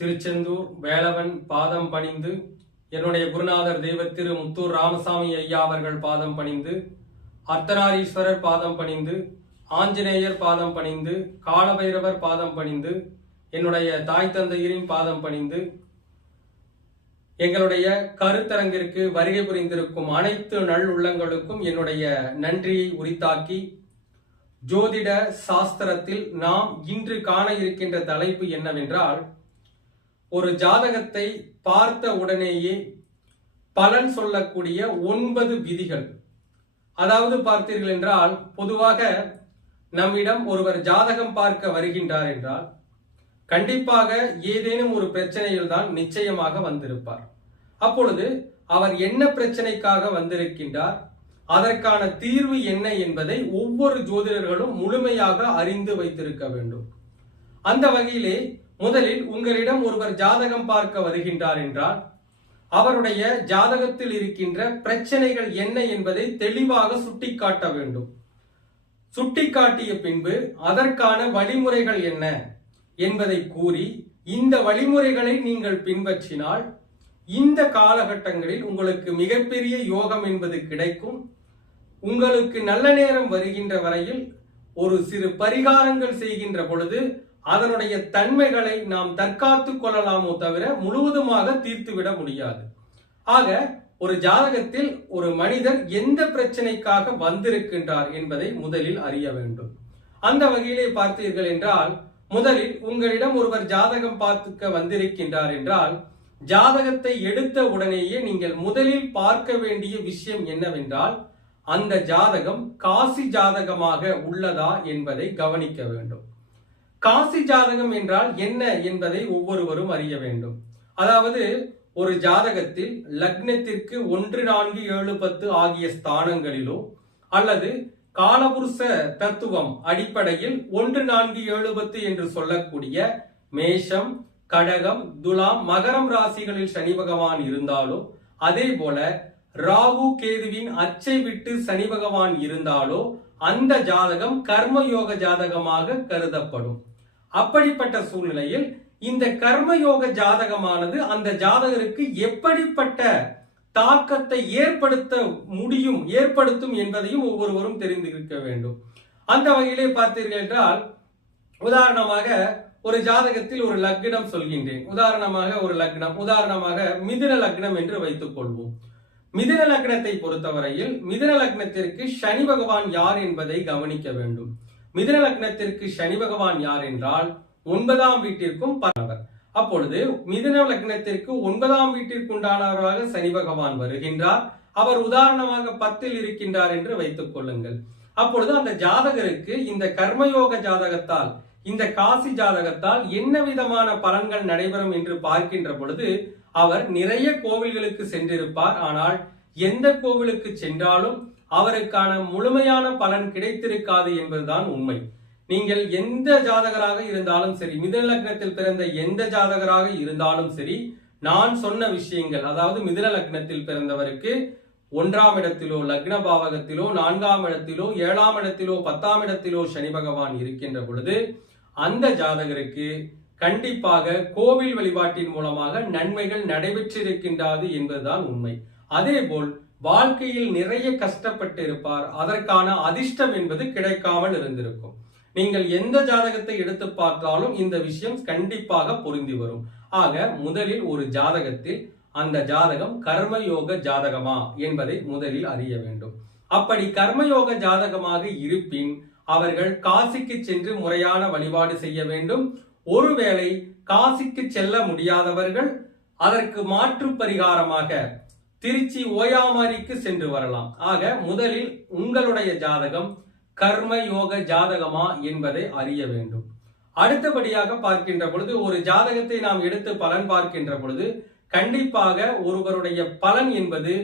திருச்செந்தூர் வேலவன் பாதம் பணிந்து என்னுடைய குருநாதர் தெய்வ திரு முத்தூர் ராமசாமி ஐயா அவர்கள் பாதம் பணிந்து அர்த்தநாரீஸ்வரர் பாதம் பணிந்து ஆஞ்சநேயர் பாதம் பணிந்து காலபைரவர் பாதம் பணிந்து என்னுடைய தாய் தந்தையரின் பாதம் பணிந்து எங்களுடைய கருத்தரங்கிற்கு வருகை புரிந்திருக்கும் அனைத்து நல் உள்ளங்களுக்கும் என்னுடைய நன்றியை உரித்தாக்கி ஜோதிட சாஸ்திரத்தில் நாம் இன்று காண இருக்கின்ற தலைப்பு என்னவென்றால் ஒரு ஜாதகத்தை பார்த்த உடனேயே பலன் சொல்லக்கூடிய ஒன்பது விதிகள். அதாவது பார்த்தீர்கள் என்றால் பொதுவாக நம்மிடம் ஒருவர் ஜாதகம் பார்க்க வருகின்றார் என்றால் கண்டிப்பாக ஏதேனும் ஒரு பிரச்சனையில் தான் நிச்சயமாக வந்திருப்பார். அப்பொழுது அவர் என்ன பிரச்சனைக்காக வந்திருக்கின்றார் அதற்கான தீர்வு என்ன என்பதை ஒவ்வொரு ஜோதிடர்களும் முழுமையாக அறிந்து வைத்திருக்க வேண்டும். அந்த வகையிலே முதலில் உங்களிடம் ஒருவர் ஜாதகம் பார்க்க வருகின்றார் என்றால் அவருடைய ஜாதகத்தில் இருக்கின்ற பிரச்சனைகள் என்ன என்பதை தெளிவாக சுட்டிக்காட்ட வேண்டும். சுட்டிக்காட்டிய பின்பு அதற்கான வழிமுறைகள் என்ன என்பதை கூறி இந்த வழிமுறைகளை நீங்கள் பின்பற்றினால் இந்த காலகட்டங்களில் உங்களுக்கு மிகப்பெரிய யோகம் என்பது கிடைக்கும். உங்களுக்கு நல்ல நேரம் வருகின்ற வரையில் ஒரு சிறு பரிகாரங்கள் செய்கின்ற பொழுது அதனுடைய தன்மைகளை நாம் தற்காத்து கொள்ளலாமோ தவிர முழுவதுமாக தீர்த்துவிட முடியாது. ஆக ஒரு ஜாதகத்தில் ஒரு மனிதர் எந்த பிரச்சனைக்காக வந்திருக்கின்றார் என்பதை முதலில் அறிய வேண்டும். அந்த வகையிலே பார்த்தீர்கள் என்றால் முதலில் உங்களிடம் ஒருவர் ஜாதகம் பார்த்துக்க வந்திருக்கின்றார் என்றால் ஜாதகத்தை எடுத்த உடனேயே நீங்கள் முதலில் பார்க்க வேண்டிய விஷயம் என்னவென்றால் அந்த ஜாதகம் காசி ஜாதகமாக உள்ளதா என்பதை கவனிக்க வேண்டும். காசி ஜாதகம் என்றால் என்ன என்பதை ஒவ்வொருவரும் அறிய வேண்டும். அதாவது ஒரு ஜாதகத்தில் லக்னத்திற்கு ஒன்று நான்கு ஏழு பத்து ஆகிய ஸ்தானங்களிலோ அல்லது காலபுருஷ தத்துவம் அடிப்படையில் ஒன்று நான்கு ஏழு பத்து என்று சொல்லக்கூடிய மேஷம் கடகம் துலாம் மகரம் ராசிகளில் சனி பகவான் இருந்தாலோ அதே போல ராகு கேதுவின் அச்சை விட்டு சனி பகவான் இருந்தாலோ அந்த ஜாதகம் கர்மயோக ஜாதகமாக கருதப்படும். அப்படிப்பட்ட சூழ்நிலையில் இந்த கர்மயோக ஜாதகமானது அந்த ஜாதகருக்கு எப்படிப்பட்ட தாக்கத்தை ஏற்படுத்த முடியும் ஏற்படுத்தும் என்பதையும் ஒவ்வொருவரும் தெரிந்திருக்க வேண்டும். அந்த வகையிலே பார்த்தீர்கள் என்றால் உதாரணமாக ஒரு ஜாதகத்தில் ஒரு லக்னம் சொல்கின்றேன். உதாரணமாக ஒரு லக்னம் உதாரணமாக மிதுன லக்னம் என்று வைத்துக் கொள்வோம். மிதுன லக்னத்தை பொறுத்தவரையில் மிதுன லக்னத்திற்கு சனி பகவான் யார் என்பதை கவனிக்க வேண்டும். மிதுன லக்னத்திற்கு சனி பகவான் யார் என்றால் ஒன்பதாம் வீட்டிற்கும் பரவர் அப்பொழுது மிதுன லக்னத்திற்கு ஒன்பதாம் வீட்டிற்கு உண்டானவராக சனி பகவான் வருகின்றார். அவர் உதாரணமாக பத்தில் இருக்கின்றார் என்று வைத்துக் கொள்ளுங்கள். அப்பொழுது அந்த ஜாதகருக்கு இந்த கர்மயோக ஜாதகத்தால் இந்த காசி ஜாதகத்தால் என்ன விதமான பலன்கள் நடைபெறும் என்று பார்க்கின்ற பொழுது அவர் நிறைய கோவில்களுக்கு சென்றிருப்பார். ஆனால் எந்த கோவிலுக்கு சென்றாலும் அவருக்கான முழுமையான பலன் கிடைத்திருக்காது என்பதுதான் உண்மை. நீங்கள் எந்த ஜாதகராக இருந்தாலும் சரி மிதுன லக்னத்தில் பிறந்த எந்த ஜாதகராக இருந்தாலும் சரி நான் சொன்ன விஷயங்கள் அதாவது மிதுன லக்னத்தில் பிறந்தவருக்கு ஒன்றாம் இடத்திலோ லக்ன பாவகத்திலோ நான்காம் இடத்திலோ ஏழாம் இடத்திலோ பத்தாம் இடத்திலோ சனி பகவான் இருக்கின்ற பொழுது அந்த ஜாதகருக்கு கண்டிப்பாக கோவில் வழிபாட்டின் மூலமாக நன்மைகள் நடைபெற்றிருக்கின்றது என்பதுதான் உண்மை. அதேபோல் வாழ்க்கையில் நிறைய கஷ்டப்பட்டு இருப்பார் அதற்கான அதிர்ஷ்டம் என்பது கிடைக்காமல் இருந்திருக்கும். நீங்கள் எந்த ஜாதகத்தை எடுத்து பார்த்தாலும் இந்த விஷயம் கண்டிப்பாக பொருந்தி வரும். ஆக முதலில் ஒரு ஜாதகத்தில் அந்த ஜாதகம் கர்மயோக ஜாதகமா என்பதை முதலில் அறிய வேண்டும். அப்படி கர்மயோக ஜாதகமாக இருப்பின் அவர்கள் காசிக்கு சென்று முறையான வழிபாடு செய்ய வேண்டும். ஒருவேளை காசிக்கு செல்ல முடியாதவர்கள் அதற்கு மாற்று பரிகாரமாக திருச்சி ஓயாமாரிக்கு சென்று வரலாம். ஆக முதலில் உங்களுடைய ஜாதகம் கர்ம யோக ஜாதகமா என்பதை அறிய வேண்டும். அடுத்தபடியாக பார்க்கின்ற பொழுது ஒரு ஜாதகத்தை நாம் எடுத்து பலன் பார்க்கின்ற பொழுது கண்டிப்பாக ஒருவருடைய பலன் என்பது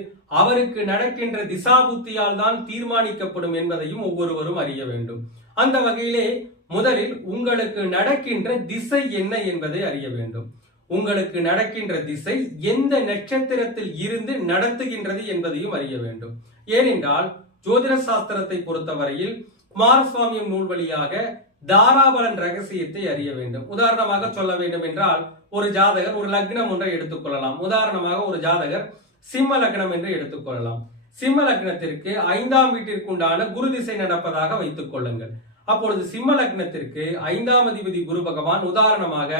அவருக்கு நடக்கின்ற திசா புத்தியால் தான் தீர்மானிக்கப்படும் என்பதையும் ஒவ்வொருவரும் அறிய வேண்டும். அந்த வகையிலே முதலில் உங்களுக்கு நடக்கின்ற திசை என்ன என்பதை அறிய வேண்டும். உங்களுக்கு நடக்கின்ற திசை எந்த நட்சத்திரத்தில் இருந்து நடத்துகின்றது என்பதையும் அறிய வேண்டும். ஏனென்றால் ஜோதிட சாஸ்திரத்தை பொறுத்தவரையில் குமாரசுவாமியின் நூல் வழியாக தாராபலன் ரகசியத்தை அறிய வேண்டும். உதாரணமாக சொல்ல வேண்டும் என்றால் ஒரு ஜாதகர் ஒரு லக்னம் ஒன்றை எடுத்துக்கொள்ளலாம் உதாரணமாக ஒரு ஜாதகர் சிம்ம லக்னம் என்று எடுத்துக்கொள்ளலாம் சிம்ம லக்னத்திற்கு ஐந்தாம் வீட்டிற்கு உண்டான குரு திசை நடப்பதாக வைத்துக் கொள்ளுங்கள். அப்பொழுது சிம்ம லக்னத்திற்கு ஐந்தாம் அதிபதி குரு பகவான் உதாரணமாக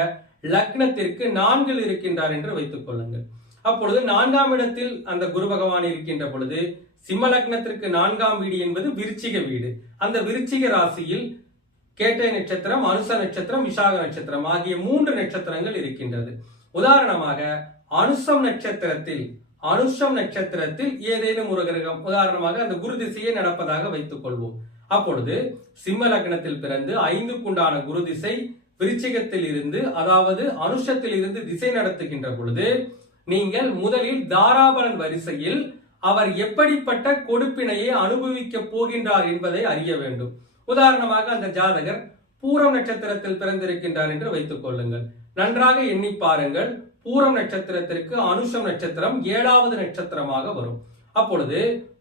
லக்னத்திற்கு நான்கில் இருக்கின்றார் என்று வைத்துக் கொள்ளுங்கள். அப்பொழுது நான்காம் இடத்தில் அந்த குரு பகவான் இருக்கின்ற பொழுது சிம்ம லக்னத்திற்கு நான்காம் வீடு என்பது விருச்சிக வீடு. அந்த விருச்சிக ராசியில் கேட்டை நட்சத்திரம் அனுச நட்சத்திரம் விசாக நட்சத்திரம் ஆகிய மூன்று நட்சத்திரங்கள் இருக்கின்றது. உதாரணமாக அனுசம் நட்சத்திரத்தில் அனுஷம் நட்சத்திரத்தில் ஏதேனும் ஒரு கிரகம் உதாரணமாக அந்த குரு திசையே நடப்பதாக வைத்துக் கொள்வோம். அப்பொழுது சிம்ம லக்னத்தில் பிறந்து ஐந்துக்குண்டான குரு திசை விருச்சிகத்தில் இருந்து அதாவது அனுஷத்தில் இருந்து திசை நடத்துகின்ற பொழுது நீங்கள் முதலில் தாராபலன் வரிசையில் அவர் எப்படிப்பட்ட கொடுப்பினையை அனுபவிக்க போகின்றார் என்பதை அறிய வேண்டும். உதாரணமாக அந்த ஜாதகர் பூரம் நட்சத்திரத்தில் பிறந்திருக்கின்றார் என்று வைத்துக் கொள்ளுங்கள். நன்றாக எண்ணி பாருங்கள். பூரம் நட்சத்திரத்திற்கு அனுஷம் நட்சத்திரம் ஏழாவது நட்சத்திரமாக வரும். அப்பொழுது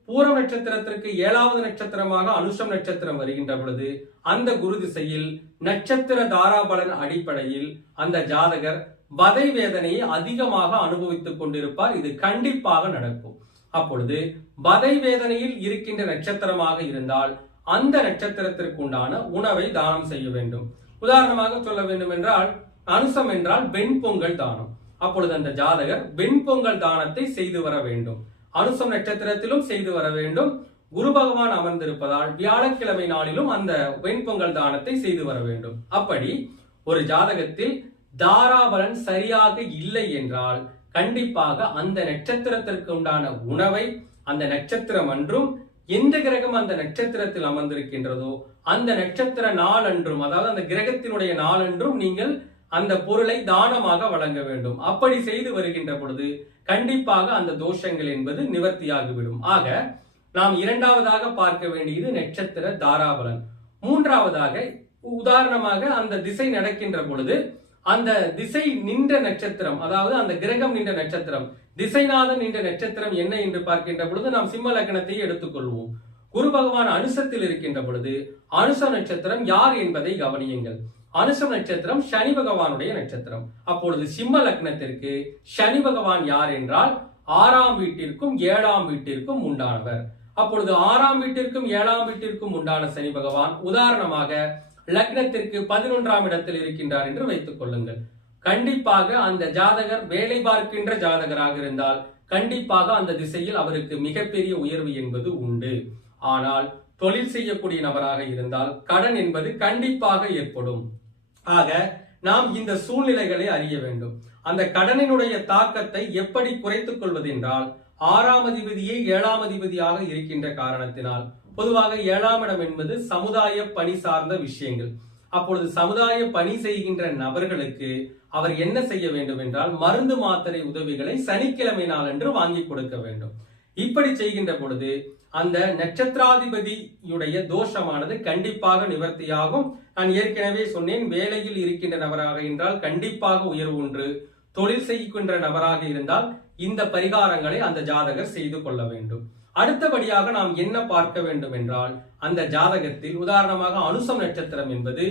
பூர நட்சத்திரத்திற்கு ஏழாவது நட்சத்திரமாக அனுஷம் நட்சத்திரம் வருகின்ற பொழுது அந்த குரு திசையில் நட்சத்திர தாராபலன் அடிப்படையில் அந்த ஜாதகர் வதை வேதனையை அதிகமாக அனுபவித்துக் கொண்டிருப்பார். இது கண்டிப்பாக நடக்கும். அப்பொழுது வதை வேதனையில் இருக்கின்ற நட்சத்திரமாக இருந்தால் அந்த நட்சத்திரத்திற்கு உண்டான உணவை தானம் செய்ய வேண்டும். உதாரணமாக சொல்ல வேண்டும் என்றால் அனுசம் என்றால் வெண்பொங்கல் தானம். அப்பொழுது அந்த ஜாதகர் வெண்பொங்கல் தானத்தை செய்து வர வேண்டும். அனுசம் நட்சத்திரத்திலும் செய்து வர வேண்டும். குரு பகவான் அமர்ந்திருப்பதால் வியாழக்கிழமை நாளிலும் அந்த வெண்பொங்கல் தானத்தை செய்து வர வேண்டும். அப்படி ஒரு ஜாதகத்தில் தாராபலன் சரியாக இல்லை என்றால் கண்டிப்பாக அந்த நட்சத்திரத்திற்கு உண்டான உணவை அந்த நட்சத்திரம் அன்றும் எந்த கிரகம் அந்த நட்சத்திரத்தில் அமர்ந்திருக்கின்றதோ அந்த நட்சத்திர நாளன்றும் அதாவது அந்த கிரகத்தினுடைய நாளன்றும் நீங்கள் அந்த பொருளை தானமாக வழங்க வேண்டும். அப்படி செய்து வருகின்ற பொழுது கண்டிப்பாக அந்த தோஷங்கள் என்பது நிவர்த்தியாகிவிடும். ஆக நாம் இரண்டாவதாக பார்க்க வேண்டியது நட்சத்திர தாராபலன். மூன்றாவதாக உதாரணமாக அந்த திசை நடக்கின்ற பொழுது அந்த திசை நின்ற நட்சத்திரம் அதாவது அந்த கிரகம் நின்ற நட்சத்திரம் திசைநாதன் நின்ற நட்சத்திரம் என்ன என்று பார்க்கின்ற பொழுது நாம் சிம்ம லக்னத்தை எடுத்துக்கொள்வோம். குரு பகவான் அனுசத்தில் இருக்கின்ற பொழுது அனுச நட்சத்திரம் யார் என்பதை கவனியுங்கள். அனுச நட்சத்திரம் சனி பகவானுடைய நட்சத்திரம். அப்பொழுது சிம்ம லக்னத்திற்கு சனி பகவான் யார் என்றால் ஆறாம் வீட்டிற்கும் ஏழாம் வீட்டிற்கும் உண்டானவர். அப்பொழுது ஆறாம் வீட்டிற்கும் ஏழாம் வீட்டிற்கும் உண்டான சனி பகவான் உதாரணமாக லக்னத்திற்கு பதினொன்றாம் இடத்தில் இருக்கின்றார் என்று வைத்துக் கொள்ளுங்கள். கண்டிப்பாக அந்த ஜாதகர் வேலை பார்க்கின்ற ஜாதகராக இருந்தால் கண்டிப்பாக அந்த திசையில் அவருக்கு மிகப்பெரிய உயர்வு என்பது உண்டு. ஆனால் தொழில் செய்யக்கூடிய நபராக இருந்தால் கடன் என்பது கண்டிப்பாக ஏற்படும். ஆக நாம் இந்த சூழ்நிலைகளை அறிய வேண்டும். அந்த கடனினுடைய தாக்கத்தை எப்படி குறைத்துக் கொள்வது என்றால் ஆறாம் அதிபதியே ஏழாம் அதிபதியாக இருக்கின்ற காரணத்தினால். பொதுவாக ஏழாம் இடம் என்பது சமுதாய பணி சார்ந்த விஷயங்கள். அப்பொழுது சமுதாய பணி செய்கின்ற நபர்களுக்கு அவர் என்ன செய்ய வேண்டும் என்றால் மருந்து மாத்திரை உதவிகளை சனிக்கிழமை நாளன்று வாங்கி கொடுக்க வேண்டும். இப்படி செய்கின்ற பொழுது அந்த நட்சத்திராதிபதியுடைய தோஷமானது கண்டிப்பாக நிவர்த்தியாகும். நான் ஏற்கனவே சொன்னேன் வேலையில் இருக்கின்ற நபராக என்றால் கண்டிப்பாக உயர்வு ஒன்று தொழில் செய்கின்ற நபராக இருந்தால் இந்த பரிகாரங்களை அந்த ஜாதகர் செய்து கொள்ள வேண்டும். அடுத்தபடியாக நாம் என்ன பார்க்க வேண்டும் என்றால் அந்த ஜாதகத்தில் உதாரணமாக அனுசம் நட்சத்திரம் என்பது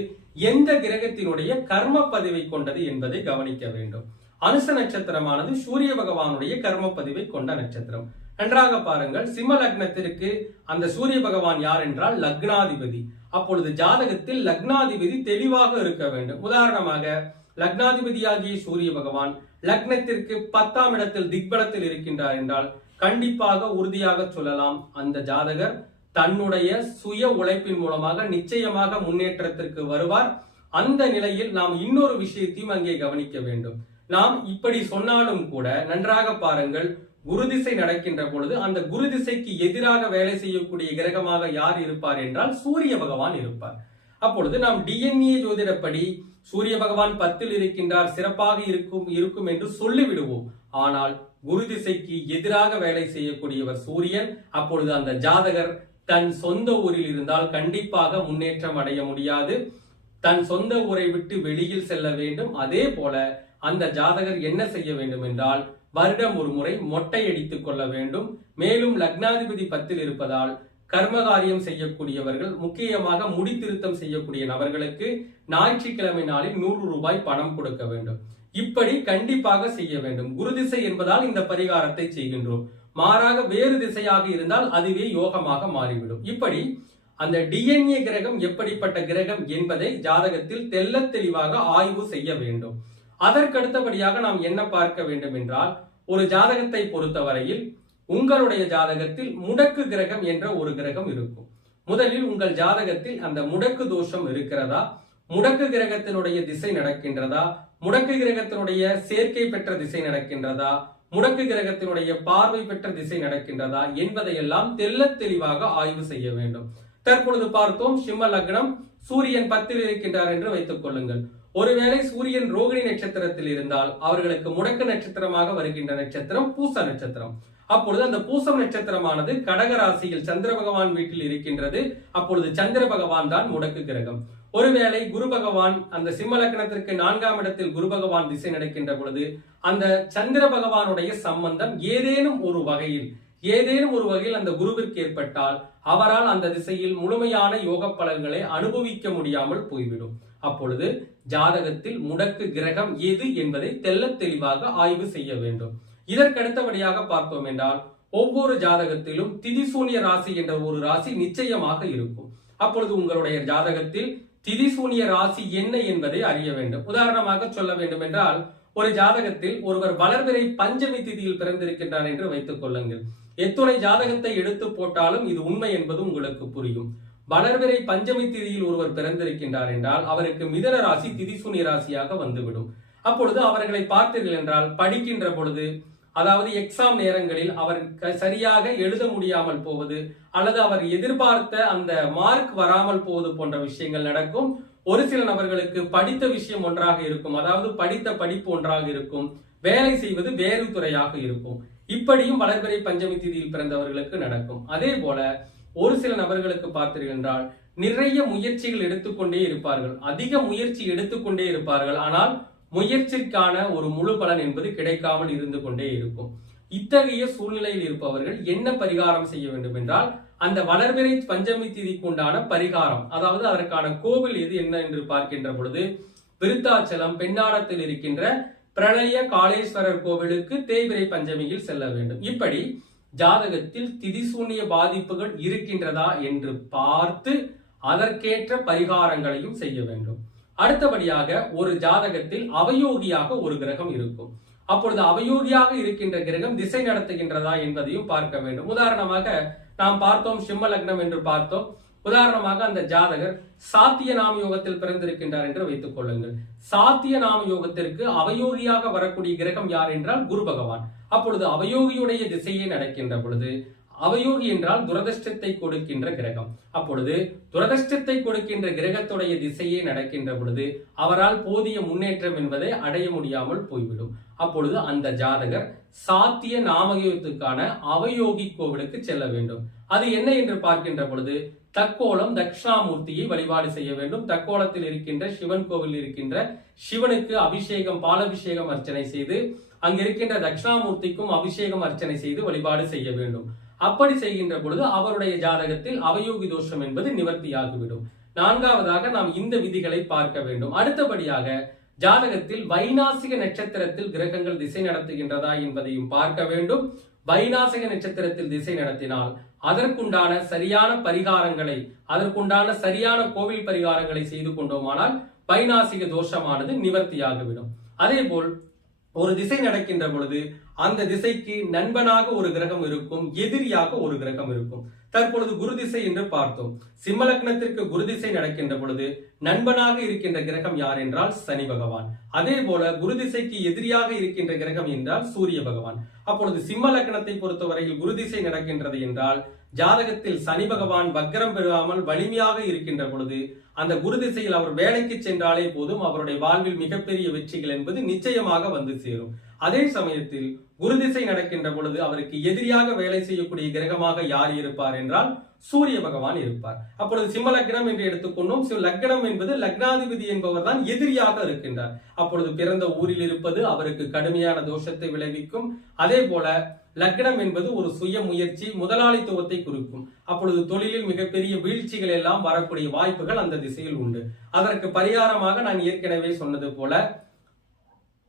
எந்த கிரகத்தினுடைய கர்ம பதிவை கொண்டது என்பதை கவனிக்க வேண்டும். அனுச நட்சத்திரமானது சூரிய பகவானுடைய கர்ம பதிவை கொண்ட நட்சத்திரம். நன்றாக பாருங்கள் சிம்ம லக்னத்திற்கு அந்த சூரிய பகவான் யார் என்றால் லக்னாதிபதி. அப்பொழுது ஜாதகத்தில் லக்னாதிபதி தெளிவாக இருக்க வேண்டும். உதாரணமாக லக்னாதிபதியாகிய சூரிய பகவான் லக்னத்திற்கு பத்தாம் இடத்தில் திக்பலத்தில் இருக்கின்றார் என்றால் கண்டிப்பாக உறுதியாக சொல்லலாம் அந்த ஜாதகர் தன்னுடைய சுய உழைப்பின் மூலமாக நிச்சயமாக முன்னேற்றத்திற்கு வருவார். அந்த நிலையில் நாம் இன்னொரு விஷயத்தையும் அங்கே கவனிக்க வேண்டும். நாம் இப்படி சொன்னாலும் கூட நன்றாக பாருங்கள் குரு திசை நடக்கின்ற பொழுது அந்த குரு திசைக்கு எதிராக வேலை செய்யக்கூடிய கிரகமாக யார் இருப்பார் என்றால் சூரிய பகவான் இருப்பார். அப்பொழுது நாம் டிஎன்ஏ ஜோதிடப்படி சூரிய பகவான் பத்தில் இருக்கின்றார் சிறப்பாக இருக்கும் இருக்கும் என்று சொல்லிவிடுவோம். ஆனால் குரு திசைக்கு எதிராக வேலை செய்யக்கூடியவர் சூரியன் அப்பொழுது அந்த ஜாதகர் தன் சொந்த ஊரில் இருந்தால் கண்டிப்பாக முன்னேற்றம் அடைய முடியாது. தன் சொந்த ஊரை விட்டு வெளியில் செல்ல வேண்டும். அதே போல அந்த ஜாதகர் என்ன செய்ய வேண்டும் என்றால் வருடம் ஒரு முறை மொட்டை அடித்துக் கொள்ள வேண்டும். மேலும் லக்னாதிபதி பத்தில் இருப்பதால் கர்மகாரியம் செய்யக்கூடியவர்கள் முக்கியமாக முடித்திருத்தம் செய்யக்கூடிய நபர்களுக்கு ஞாயிற்றுக்கிழமை நாளில் நூறு ரூபாய் பணம் கொடுக்க வேண்டும். இப்படி கண்டிப்பாக செய்ய வேண்டும். குரு திசை என்பதால் இந்த பரிகாரத்தை செய்கின்றோம். மாறாக வேறு திசையாக இருந்தால் அதுவே யோகமாக மாறிவிடும். இப்படி அந்த டிஎன்ஏ கிரகம் எப்படிப்பட்ட கிரகம் என்பதை ஜாதகத்தில் தெல்ல தெளிவாக ஆய்வு செய்ய வேண்டும். அதற்கடுத்தபடியாக நாம் என்ன பார்க்க வேண்டும் என்றால் ஒரு ஜாதகத்தை பொறுத்தவரையில் உங்களுடைய ஜாதகத்தில் முடக்கு கிரகம் என்ற ஒரு கிரகம் இருக்கும். முதலில் உங்கள் ஜாதகத்தில் அந்த முடக்கு தோஷம் இருக்கிறதா? முடக்கு கிரகத்தினுடைய திசை நடக்கின்றதா? முடக்கு கிரகத்தினுடைய சேர்க்கை பெற்ற திசை நடக்கின்றதா? முடக்கு கிரகத்தினுடைய பார்வை பெற்ற திசை நடக்கின்றதா? என்பதையெல்லாம் தெள்ளத் தெளிவாக ஆய்வு செய்ய வேண்டும். தற்பொழுது பார்த்தோம் சிம்ம லக்னம் சூரியன் பத்தில் இருக்கின்றார் என்று வைத்துக் கொள்ளுங்கள். ஒருவேளை சூரியன் ரோகிணி நட்சத்திரத்தில் இருந்தால் அவர்களுக்கு முடக்கு நட்சத்திரமாக வருகின்ற நட்சத்திரம் பூச நட்சத்திரம். அப்பொழுது அந்த பூசம் நட்சத்திரமானது கடக ராசியில் சந்திர பகவான் வீட்டில் இருக்கின்றது. அப்பொழுது சந்திர பகவான் தான் முடக்கு கிரகம். ஒருவேளை குரு பகவான் அந்த சிம்ம லக்னத்திற்கு நான்காம் இடத்தில் குரு பகவான் திசை நடக்கின்ற பொழுது அந்த சந்திர பகவானுடைய சம்பந்தம் ஏதேனும் ஒரு வகையில் ஏதேனும் ஒரு வகையில் அந்த குருவிற்கு ஏற்பட்டால் அவரால் அந்த திசையில் முழுமையான யோக பலன்களை அனுபவிக்க முடியாமல் போய்விடும். அப்பொழுது ஜாதகத்தில் முடக்கு கிரகம் எது என்பதை தெல்ல தெளிவாக ஆய்வு செய்ய வேண்டும். இதற்கடுத்தபடியாக பார்த்தோம் என்றால் ஒவ்வொரு ஜாதகத்திலும் திதிசூனிய ராசி என்ற ஒரு ராசி நிச்சயமாக இருக்கும். அப்பொழுது உங்களுடைய ஜாதகத்தில் திதிசூனிய ராசி என்ன என்பதை அறிய வேண்டும். உதாரணமாக சொல்ல வேண்டும் என்றால் ஒரு ஜாதகத்தில் ஒருவர் வளர்பிறை பஞ்சமி திதியில் பிறந்திருக்கின்றார் என்று வைத்துக் கொள்ளுங்கள். எத்துணை ஜாதகத்தை எடுத்து போட்டாலும் இது உண்மை என்பது உங்களுக்கு புரியும். வளர்பிறை பஞ்சமி திதியில் ஒருவர் பிறந்திருக்கின்றார் என்றால் அவருக்கு மிதன ராசி திதிசூனிய ராசியாக வந்துவிடும். அப்பொழுது அவர்களை பார்த்தீர்கள் என்றால் படிக்கின்ற பொழுது அதாவது எக்ஸாம் நேரங்களில் அவர் சரியாக எழுத முடியாமல் போவது அல்லது அவர் எதிர்பார்த்த அந்த மார்க் வராமல் போவது போன்ற விஷயங்கள் நடக்கும். ஒரு சில நபர்களுக்கு படித்த விஷயம் ஒன்றாக இருக்கும் அதாவது படித்த படிப்பு ஒன்றாக இருக்கும் வேலை செய்வது வேறு துறையாக இருக்கும். இப்படியும் வளர்பிறை பஞ்சமி திதியில் பிறந்தவர்களுக்கு நடக்கும். அதே போல ஒரு சில நபர்களுக்கு பார்த்தீர்கள் என்றால் நிறைய முயற்சிகள் எடுத்துக்கொண்டே இருப்பார்கள். அதிக முயற்சி எடுத்துக்கொண்டே இருப்பார்கள். ஆனால் முயற்சிக்கான ஒரு முழு பலன் என்பது கிடைக்காமல் இருந்து கொண்டே இருக்கும். இத்தகைய சூழ்நிலையில் இருப்பவர்கள் என்ன பரிகாரம் செய்ய வேண்டும் என்றால் அந்த வளர்பிறை பஞ்சமி திதிக்கு உண்டான பரிகாரம் அதாவது அதற்கான கோவில் எது என்ன என்று பார்க்கின்ற பொழுது விருத்தாச்சலம் பெண்ணாடத்தில் இருக்கின்ற பிரளய காளேஸ்வரர் கோவிலுக்கு தேய்பிரை பஞ்சமியில் செல்ல வேண்டும். இப்படி ஜாதகத்தில் திதிசூனிய பாதிப்புகள் இருக்கின்றதா என்று பார்த்து அதற்கேற்ற பரிகாரங்களையும் செய்ய வேண்டும். அடுத்தபடியாக ஒரு ஜாதகத்தில் அவயோகியாக ஒரு கிரகம் இருக்கும். அப்பொழுது அவயோகியாக இருக்கின்ற கிரகம் திசை நடத்துகின்றதா என்பதையும் பார்க்க வேண்டும். உதாரணமாக நாம் பார்த்தோம் சிம்ம லக்னம் என்று பார்த்தோம். உதாரணமாக அந்த ஜாதகர் சாத்திய நாம யோகத்தில் பிறந்திருக்கின்றார் என்று வைத்துக் கொள்ளுங்கள். சாத்திய நாம யோகத்திற்கு அவயோகியாக வரக்கூடிய கிரகம் யார் என்றால் குரு பகவான். அப்பொழுது அவயோகியுடைய திசையே நடக்கின்ற பொழுது அவயோகி என்றால் துரதிருஷ்டத்தை கொடுக்கின்ற கிரகம். அப்பொழுது துரதிருஷ்டத்தை கொடுக்கின்ற கிரகத்துடைய திசையே நடக்கின்ற பொழுது அவரால் போதிய முன்னேற்றம் என்பதை அடைய முடியாமல் போய்விடும். அப்பொழுது அந்த ஜாதகர் சாத்திய நாமயோகத்துக்கான அவயோகி கோவிலுக்கு செல்ல வேண்டும். அது என்ன என்று பார்க்கின்ற பொழுது தக்கோலம் தட்சிணாமூர்த்தியை வழிபாடு செய்ய வேண்டும். தக்கோலத்தில் இருக்கின்ற சிவன் கோவில் இருக்கின்ற சிவனுக்கு அபிஷேகம் பாலபிஷேகம் அர்ச்சனை செய்து அங்கு இருக்கின்ற தட்சிணாமூர்த்திக்கும் அபிஷேகம் அர்ச்சனை செய்து வழிபாடு செய்ய வேண்டும். அப்படி செய்கின்ற பொழுது அவருடைய ஜாதகத்தில் அவயோகி தோஷம் என்பது நிவர்த்தியாகிவிடும். நான்காவதாக நாம் இந்த விதிகளை பார்க்க வேண்டும். அடுத்தபடியாக ஜாதகத்தில் வைநாசிக நட்சத்திரத்தில் கிரகங்கள் திசை நடத்துகின்றதா என்பதையும் பார்க்க வேண்டும். வைநாசிக நட்சத்திரத்தில் திசை நடத்தினால் அதற்குண்டான சரியான பரிகாரங்களை அதற்குண்டான சரியான கோவில் பரிகாரங்களை செய்து கொண்டோமானால் வைநாசிக தோஷமானது நிவர்த்தியாகிவிடும். அதேபோல் ஒரு திசை நடக்கின்ற பொழுது அந்த திசைக்கு நண்பனாக ஒரு கிரகம் இருக்கும் எதிரியாக ஒரு கிரகம் இருக்கும். தற்பொழுது குரு திசை என்று பார்த்தோம். சிம்ம லக்னத்திற்கு குரு திசை நடக்கின்ற பொழுது நண்பனாக இருக்கின்ற கிரகம் யார் என்றால் சனி பகவான். அதே போல குரு திசைக்கு எதிரியாக இருக்கின்ற கிரகம் என்றால் சூரிய பகவான். அப்பொழுது சிம்ம லக்னத்தை பொறுத்தவரையில் குரு திசை நடக்கின்றது என்றால் ஜாதகத்தில் சனி பகவான் வக்கரம் பெறாமல் வலிமையாக இருக்கின்ற பொழுது அந்த குரு திசையில் அவர் வேலைக்கு சென்றாலே போதும் அவருடைய வாழ்வில் மிகப்பெரிய வெற்றிகள் என்பது நிச்சயமாக வந்து சேரும். அதே சமயத்தில் குரு திசை நடக்கின்ற பொழுது அவருக்கு எதிரியாக வேலை செய்யக்கூடிய கிரகமாக யார் இருப்பார் என்றால் சூரிய பகவான் இருப்பார். அப்பொழுது சிம்ம லக்னம் என்று எடுத்துக்கொண்டோம். சிவ லக்னம் என்பது லக்னாதிபதி என்பவர் தான் எதிரியாக இருக்கின்றார். அப்பொழுது பிறந்த ஊரில் இருப்பது அவருக்கு கடுமையான தோஷத்தை விளைவிக்கும். அதே போல லக்னம் என்பது ஒரு சுய முயற்சி முதலாளித்துவத்தை குறிக்கும். அப்பொழுது தொழிலில் மிகப்பெரிய வீழ்ச்சிகள் எல்லாம் வரக்கூடிய வாய்ப்புகள் அந்த திசையில் உண்டு. அதற்கு பரிகாரமாக நான் ஏற்கனவே சொன்னது போல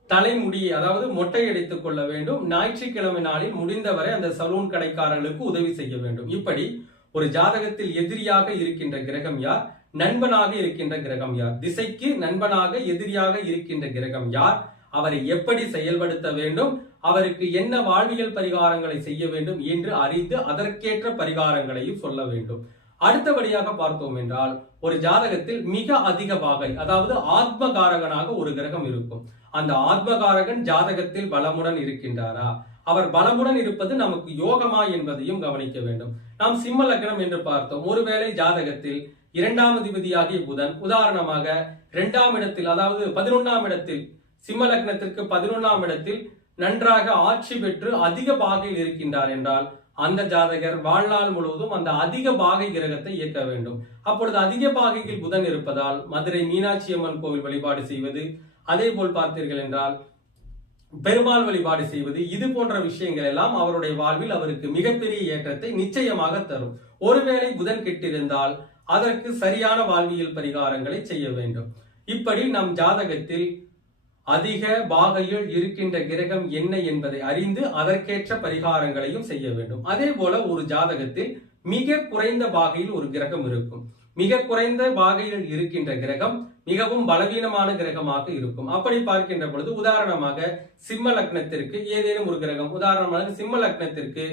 தலைமுடியை அதாவது மொட்டை அடித்துக் கொள்ள வேண்டும். ஞாயிற்றுக்கிழமை நாளில் முடிந்தவரை அந்த சலூன் கடைக்காரர்களுக்கு உதவி செய்ய வேண்டும். இப்படி ஒரு ஜாதகத்தில் எதிரியாக இருக்கின்ற கிரகம் யார்? நண்பனாக இருக்கின்ற கிரகம் யார்? திசைக்கு நண்பனாக எதிரியாக இருக்கின்ற கிரகம் யார்? அவரை எப்படி செயல்படுத்த வேண்டும்? அவருக்கு என்ன வாழ்வியல் பரிகாரங்களை செய்ய வேண்டும் என்று அறிந்து அதற்கேற்ற பரிகாரங்களையும் சொல்ல வேண்டும். அடுத்தபடியாக பார்த்தோம் என்றால் ஒரு ஜாதகத்தில் மிக அதிக பாகை அதாவது ஆத்மகாரகனாக ஒரு கிரகம் இருக்கும். அந்த ஆத்மகாரகன் ஜாதகத்தில் பலமுடன் இருக்கின்றாரா? அவர் பலமுடன் இருப்பது நமக்கு யோகமா என்பதையும் கவனிக்க வேண்டும். நாம் சிம்ம லக்னம் என்று பார்த்தோம். ஒருவேளை ஜாதகத்தில் இரண்டாம் அதிபதியாகிய புதன் உதாரணமாக இரண்டாம் இடத்தில் அதாவது பதினொன்னாம் இடத்தில் சிம்ம லக்னத்திற்கு பதினொன்னாம் இடத்தில் நன்றாக ஆட்சி பெற்று அதிக பாகையில் இருக்கின்றார் என்றால் அந்த ஜாதகர் வாழ்நாள் முழுவதும் அந்த அதிக பாகை கிரகத்தை இயக்க வேண்டும். அப்பொழுது அதிக பாகையில் புதன் இருப்பதால் மதுரை மீனாட்சி அம்மன் கோவில் வழிபாடு செய்வது அதே போல் பார்த்தீர்கள் என்றால் பெருமாள் வழிபாடு செய்வது இது போன்ற விஷயங்கள் எல்லாம் அவருடைய வாழ்வில் அவருக்கு மிகப்பெரிய ஏற்றத்தை நிச்சயமாக தரும். ஒருவேளை புதன் கெட்டிருந்தால் அதற்கு சரியான வாழ்வியல் பரிகாரங்களை செய்ய வேண்டும். இப்படி நம் ஜாதகத்தில் அதிக பாகையில் இருக்கின்ற கிரகம் என்ன என்பதை அறிந்து அதற்கேற்ற பரிகாரங்களையும் செய்ய வேண்டும். அதே போல ஒரு ஜாதகத்தில் மிக குறைந்த பாகையில் ஒரு கிரகம் இருக்கும். மிக குறைந்த பாகையில் இருக்கின்ற கிரகம் மிகவும் பலவீனமான கிரகமாக இருக்கும். அப்படி பார்க்கின்ற பொழுது உதாரணமாக சிம்ம லக்னத்திற்கு ஏதேனும் ஒரு கிரகம் உதாரணமாக சிம்ம லக்னத்திற்கு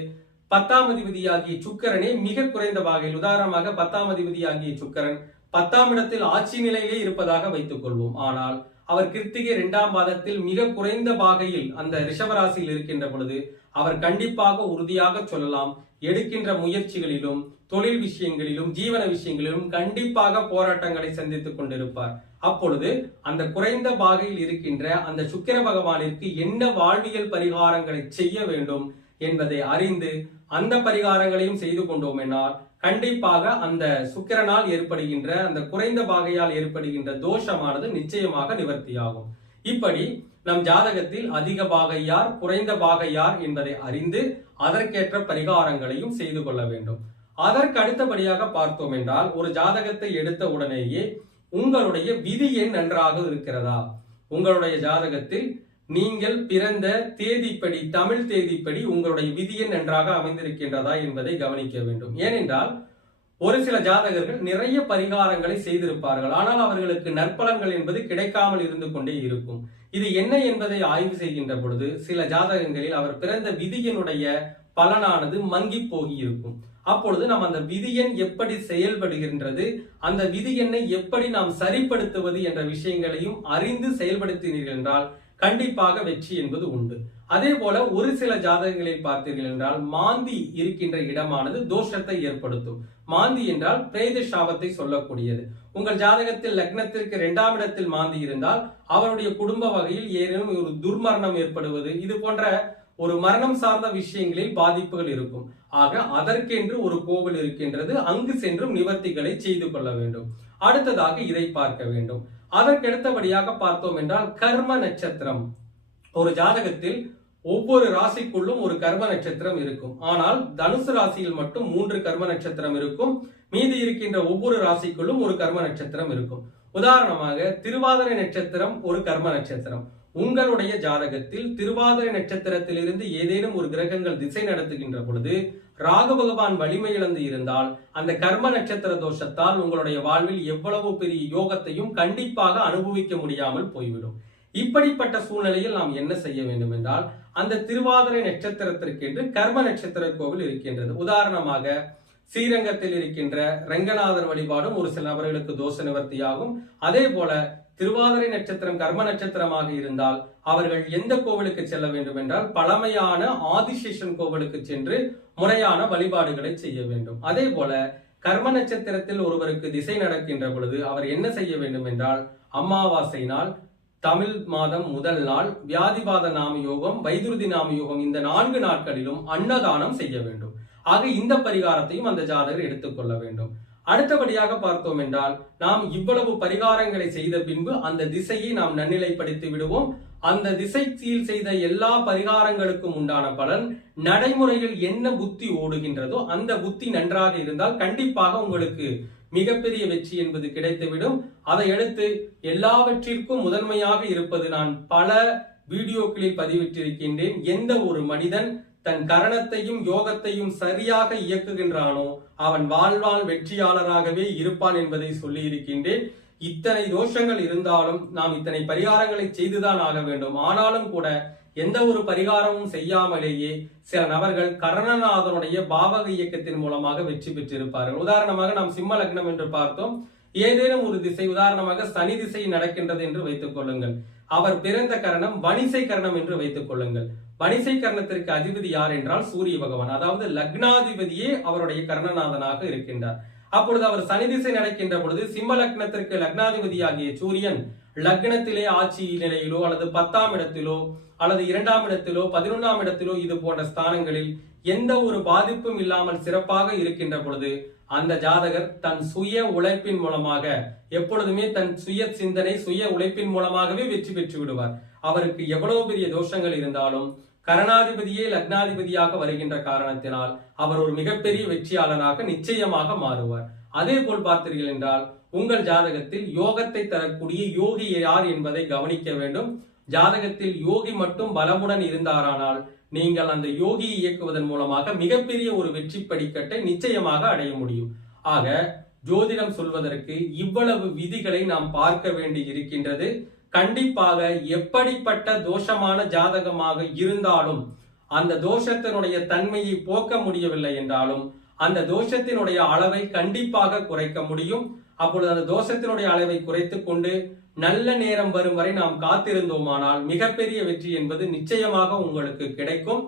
பத்தாம் அதிபதியாகிய சுக்கரனே மிக குறைந்த பாகையில் உதாரணமாக பத்தாம் அதிபதியாகிய சுக்கரன் பத்தாம் இடத்தில் ஆட்சி நிலையிலே இருப்பதாக வைத்துக் கொள்வோம் ஆனால் அவர் கிருத்திகை இரண்டாம் பாதத்தில் மிக குறைந்த பாகையில் அந்த ரிஷபராசியில் இருக்கின்ற பொழுது அவர் கண்டிப்பாக உறுதியாக சொல்லலாம். எடுக்கின்ற முயற்சிகளிலும் தொழில் விஷயங்களிலும் ஜீவன விஷயங்களிலும் கண்டிப்பாக போராட்டங்களை சந்தித்துக் கொண்டிருப்பார். அப்பொழுது அந்த குறைந்த பாகையில் இருக்கின்ற அந்த சுக்கிர பகவானிற்கு என்ன வாழ்வியல் பரிகாரங்களை செய்ய வேண்டும் என்பதை அறிந்து அந்த பரிகாரங்களையும் செய்து கொண்டோம் கண்டிப்பாக அந்த சுக்கிரனால் ஏற்படுகின்ற அந்த குறைந்த பாகையால் ஏற்படுகின்ற தோஷமானது நிச்சயமாக நிவர்த்தியாகும். இப்படி நம் ஜாதகத்தில் அதிக பாக யார் குறைந்த பாக யார் என்பதை அறிந்து அதற்கேற்ற பரிகாரங்களையும் செய்து கொள்ள வேண்டும். அதற்கு அடுத்தபடியாக பார்த்தோம் என்றால் ஒரு ஜாதகத்தை எடுத்த உடனேயே உங்களுடைய விதி எண் நன்றாக இருக்கிறதா? உங்களுடைய ஜாதகத்தில் நீங்கள் பிறந்த தேதிப்படி தமிழ் தேதிப்படி உங்களுடைய விதியன் நன்றாக அமைந்திருக்கின்றதா என்பதை கவனிக்க வேண்டும். ஏனென்றால் ஒரு சில ஜாதகர்கள் நிறைய பரிகாரங்களை செய்திருப்பார்கள். ஆனால் அவர்களுக்கு நற்பலன்கள் என்பது கிடைக்காமல் இருந்து கொண்டே இருக்கும். இது என்ன என்பதை ஆய்வு செய்கின்ற பொழுது சில ஜாதகங்களில் அவர் பிறந்த விதியினுடைய பலனானது மங்கி போகி இருக்கும். அப்பொழுது நாம் அந்த விதியன் எப்படி செயல்படுகின்றது அந்த விதியெண்ணை எப்படி நாம் சரிப்படுத்துவது என்ற விஷயங்களையும் அறிந்து செயல்படுத்தினீர்கள் என்றால் கண்டிப்பாக வெற்றி என்பது உண்டு. அதே போல ஒரு சில ஜாதகங்களில் பார்த்தீர்கள் என்றால் மாந்தி இருக்கின்ற இடமானது தோஷத்தை ஏற்படுத்தும். மாந்தி என்றால் பிரேத சாபத்தை சொல்லக்கூடியது. உங்கள் ஜாதகத்தில் லக்னத்திற்கு இரண்டாம் இடத்தில் மாந்தி இருந்தால் அவருடைய குடும்ப வகையில் ஏதேனும் ஒரு துர்மரணம் ஏற்படுவது இது போன்ற ஒரு மரணம் சார்ந்த விஷயங்களில் பாதிப்புகள் இருக்கும். ஆக அதற்கென்று ஒரு கோவில் இருக்கின்றது அங்கு சென்றும் நிவர்த்திகளை செய்து கொள்ள வேண்டும். அடுத்ததாக இதை பார்க்க வேண்டும். அதற்கடுத்தபடியாக பார்த்தோம் என்றால் கர்ம நட்சத்திரம். ஒரு ஜாதகத்தில் ஒவ்வொரு ராசிக்குள்ளும் ஒரு கர்ம நட்சத்திரம் இருக்கும். ஆனால் தனுசு ராசியில் மட்டும் மூன்று கர்ம நட்சத்திரம் இருக்கும். மீதி இருக்கின்ற ஒவ்வொரு ராசிக்குள்ளும் ஒரு கர்ம நட்சத்திரம் இருக்கும். உதாரணமாக திருவாதிரை நட்சத்திரம் ஒரு கர்ம நட்சத்திரம். உங்களுடைய ஜாதகத்தில் திருவாதிரை நட்சத்திரத்திலிருந்து ஏதேனும் ஒரு கிரகங்கள் திசை நடத்துகின்ற பொழுது ராகு பகவான் வலிமை இழந்து இருந்தால் அந்த கர்ம நட்சத்திர தோஷத்தால் உங்களுடைய வாழ்வில் எவ்வளவு பெரிய யோகத்தையும் கண்டிப்பாக அனுபவிக்க முடியாமல் போய்விடும். இப்படிப்பட்ட சூழ்நிலையில் நாம் என்ன செய்ய வேண்டும் என்றால் அந்த திருவாதிரை நட்சத்திரத்திற்கென்று கர்ம நட்சத்திர கோவில் இருக்கின்றது. உதாரணமாக ஸ்ரீரங்கத்தில் இருக்கின்ற ரங்கநாதர் வழிபாடும் ஒரு சில நபர்களுக்கு தோஷ நிவர்த்தியாகும். அதே போல திருவாதிரை நட்சத்திரம் கர்ம நட்சத்திரமாக இருந்தால் அவர்கள் எந்த கோவிலுக்கு செல்ல வேண்டும் என்றால் பழமையான ஆதிசேஷன் கோவிலுக்கு சென்று முறையான வழிபாடுகளை செய்ய வேண்டும். அதே போல கர்ம நட்சத்திரத்தில் ஒருவருக்கு திசை நடக்கின்ற பொழுது அவர் என்ன செய்ய வேண்டும் என்றால் அமாவாசை நாள் தமிழ் மாதம் முதல் நாள் வியாதிபாத நாம யோகம் வைதுருதி நாம யோகம் இந்த நான்கு நாட்களிலும் அன்னதானம் செய்ய வேண்டும். ஆக இந்த பரிகாரத்தையும் அந்த ஜாதகர் எடுத்துக்கொள்ள வேண்டும். அடுத்தபடியாக பார்த்தோம் என்றால் நாம் இவ்வளவு பரிகாரங்களை செய்த பின்பு அந்த திசையை நாம் நன்னிலைப்படுத்தி விடுவோம். அந்த திசை திசையில் செய்த எல்லா பரிகாரங்களுக்கும் உண்டான பலன் நடைமுறையில் என்ன புத்தி ஓடுகின்றதோ அந்த புத்தி நன்றாக இருந்தால் கண்டிப்பாக உங்களுக்கு மிகப்பெரிய வெற்றி என்பது கிடைத்துவிடும். அதை அடுத்து எல்லாவற்றிற்கும் முதன்மையாக இருப்பது நான் பல வீடியோக்களில் பதிவிட்டிருக்கின்றேன். எந்த ஒரு மனிதன் தன் கரணத்தையும் யோகத்தையும் சரியாக இயக்குகின்றானோ அவன் வாழ்வால் வெற்றியாளராகவே இருப்பான் என்பதை சொல்லி இருக்கின்றேன் இத்தனை தோஷங்கள் இருந்தாலும் நாம் இத்தனை பரிகாரங்களை செய்துதான் ஆக வேண்டும். ஆனாலும் கூட எந்த ஒரு பரிகாரமும் செய்யாமலேயே சில நபர்கள் கருணநாதனுடைய பாவக இயக்கத்தின் மூலமாக வெற்றி பெற்றிருப்பார்கள். உதாரணமாக நாம் சிம்ம லக்னம் என்று பார்த்தோம். ஏதேனும் ஒரு திசை உதாரணமாக சனி திசை நடக்கின்றது என்று வைத்துக் கொள்ளுங்கள். அவர் பிறந்த கரணம் வணிசை கரணம் என்று வைத்துக் கொள்ளுங்கள். வணிசை கரணத்திற்கு அதிபதி யார் என்றால் சூரிய பகவான். அதாவது லக்னாதிபதியே அவருடைய கர்ணநாதனாக இருக்கின்றார். அப்பொழுது அவர் சனி திசை நடக்கின்ற பொழுது சிம்ம லக்னத்திற்கு லக்னாதிபதியாகிய சூரியன் லக்னத்திலே ஆட்சி நிலையிலோ அல்லது பத்தாம் இடத்திலோ அல்லது இரண்டாம் இடத்திலோ பதினொன்றாம் இடத்திலோ இது போன்ற ஸ்தானங்களில் எந்த ஒரு பாதிப்பும் இல்லாமல் சிறப்பாக இருக்கின்ற பொழுது அந்த ஜாதகர் தன் சுய உழைப்பின் மூலமாக எப்பொழுதுமே தன் சுய சிந்தனை சுய உழைப்பின் மூலமாகவே வெற்றி பெற்று விடுவார். அவருக்கு எவ்வளவு பெரிய தோஷங்கள் இருந்தாலும் கரணாதிபதியே லக்னாதிபதியாக வருகின்ற காரணத்தினால் அவர் ஒரு மிகப்பெரிய வெற்றியாளராக நிச்சயமாக மாறுவார். அதே போல் பார்த்தீர்கள் என்றால் உங்கள் ஜாதகத்தில் யோகத்தை தரக்கூடிய யோகி யார் என்பதை கவனிக்க வேண்டும். ஜாதகத்தில் யோகி மட்டும் பலமுடன் இருந்தாரானால் நீங்கள் அந்த யோகியை இயக்குவதன் மூலமாக மிகப்பெரிய ஒரு வெற்றி படிக்கட்டை நிச்சயமாக அடைய முடியும். ஆக ஜோதிடம் சொல்வதற்கு இவ்வளவு விதிகளை நாம் பார்க்க வேண்டி இருக்கின்றது. கண்டிப்பாக எப்படிப்பட்ட தோஷமான ஜாதகமாக இருந்தாலும் அந்த தோஷத்தினுடைய தன்மையை போக்க முடியவில்லை என்றாலும் அந்த தோஷத்தினுடைய அளவை கண்டிப்பாக குறைக்க முடியும். அப்பொழுது அந்த தோஷத்தினுடைய அளவை குறைத்து கொண்டு நல்ல நேரம் வரும் வரை நாம் காத்திருந்தோமானால் மிகப்பெரிய வெற்றி என்பது நிச்சயமாக உங்களுக்கு கிடைக்கும்.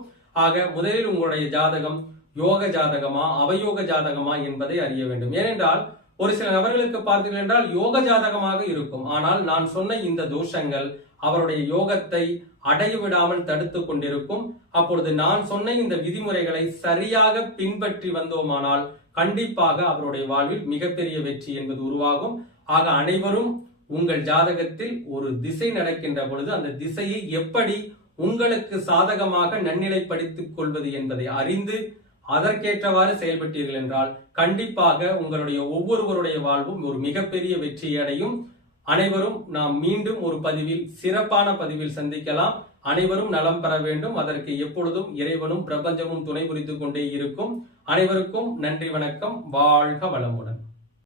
ஆக முதலில் உங்களுடைய ஜாதகம் யோக ஜாதகமா அவயோக ஜாதகமா என்பதை அறிய வேண்டும். ஏனென்றால் ஒரு சில நபர்களுக்கு பார்த்தீர்கள் என்றால் யோக ஜாதகமாக இருக்கும். ஆனால் நான் சொன்ன இந்த தோஷங்கள் அவருடைய யோகத்தை அடைய விடாமல் தடுத்து கொண்டிருக்கும். அப்பொழுது நான் சொன்ன இந்த விதிமுறைகளை சரியாக பின்பற்றி வந்தோமானால் கண்டிப்பாக அவருடைய வாழ்வில் மிகப்பெரிய வெற்றி என்பது உருவாகும். ஆக அனைவரும் உங்கள் ஜாதகத்தில் ஒரு திசை நடக்கின்ற பொழுது அந்த திசையை எப்படி உங்களுக்கு சாதகமாக நன்னிலைப்படுத்திக் கொள்வது என்பதை அறிந்து அதற்கேற்றவாறு செயல்பட்டீர்கள் என்றால் கண்டிப்பாக உங்களுடைய ஒவ்வொருவருடைய வாழ்வும் ஒரு மிகப்பெரிய வெற்றி அடையும். அனைவரும் நாம் மீண்டும் ஒரு பதிவில் சிறப்பான பதிவில் சந்திக்கலாம். அனைவரும் நலம் பெற வேண்டும். அதற்கு எப்பொழுதும் இறைவனும் பிரபஞ்சமும் துணை புரிந்து கொண்டே இருக்கும். அனைவருக்கும் நன்றி வணக்கம். வாழ்க வளமுடன்.